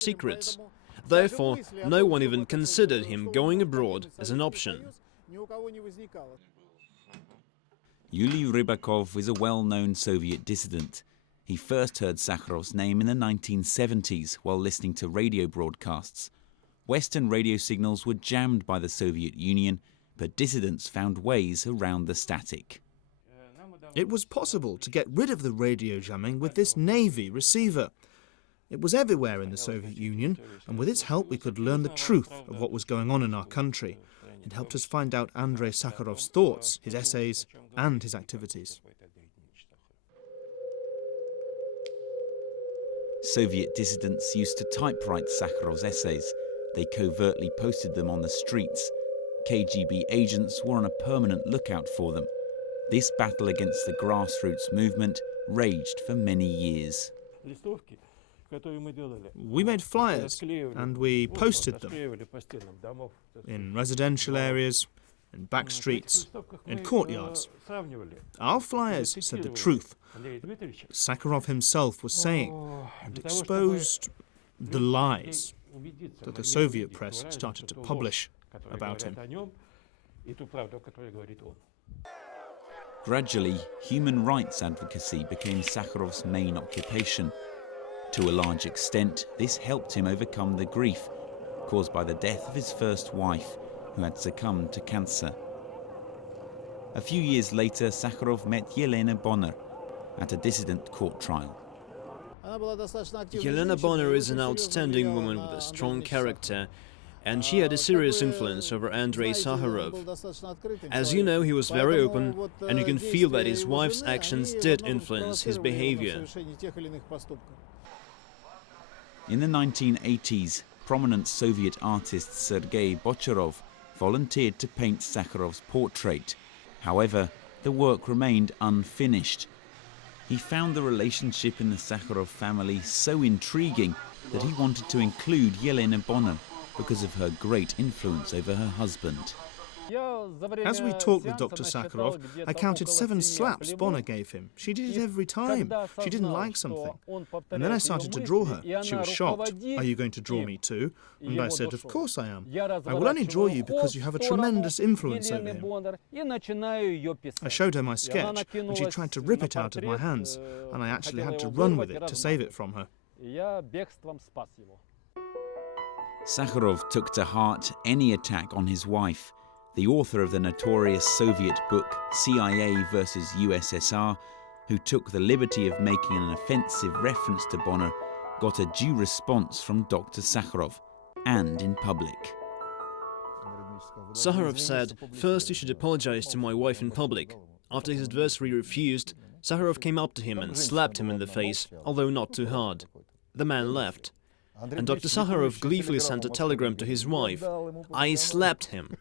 secrets. Therefore, no one even considered him going abroad as an option. Yuri Rybakov is a well-known Soviet dissident. He first heard Sakharov's name in the 1970s while listening to radio broadcasts. Western radio signals were jammed by the Soviet Union, but dissidents found ways around the static. It was possible to get rid of the radio jamming with this Navy receiver. It was everywhere in the Soviet Union, and with its help we could learn the truth of what was going on in our country. It helped us find out Andrei Sakharov's thoughts, his essays, and his activities. Soviet dissidents used to typewrite Sakharov's essays. They covertly posted them on the streets. KGB agents were on a permanent lookout for them. This battle against the grassroots movement raged for many years. We made flyers and we posted them in residential areas, in back streets, in courtyards. Our flyers said the truth. Sakharov himself was saying, and exposed the lies that the Soviet press started to publish about him. Gradually, human rights advocacy became Sakharov's main occupation. To a large extent, this helped him overcome the grief caused by the death of his first wife, who had succumbed to cancer. A few years later, Sakharov met Yelena Bonner at a dissident court trial. Yelena Bonner is an outstanding woman with a strong character, and she had a serious influence over Andrei Sakharov. As you know, he was very open, and you can feel that his wife's actions did influence his behavior. In the 1980s, prominent Soviet artist Sergei Bocharov volunteered to paint Sakharov's portrait. However, the work remained unfinished. He found the relationship in the Sakharov family so intriguing that he wanted to include Yelena Bonner because of her great influence over her husband. As we talked with Dr. Sakharov, I counted 7 slaps Bonner gave him. She did it every time. She didn't like something. And then I started to draw her. She was shocked. "Are you going to draw me too?" And I said, "Of course I am. I will only draw you because you have a tremendous influence over him." I showed her my sketch, and she tried to rip it out of my hands, and I actually had to run with it to save it from her. Sakharov took to heart any attack on his wife. The author of the notorious Soviet book CIA versus USSR, who took the liberty of making an offensive reference to Bonner, got a due response from Dr. Sakharov, and in public. Sakharov said, "First you should apologize to my wife in public." After his adversary refused, Sakharov came up to him and slapped him in the face, although not too hard. The man left, and Dr. Sakharov gleefully sent a telegram to his wife, "I slapped him."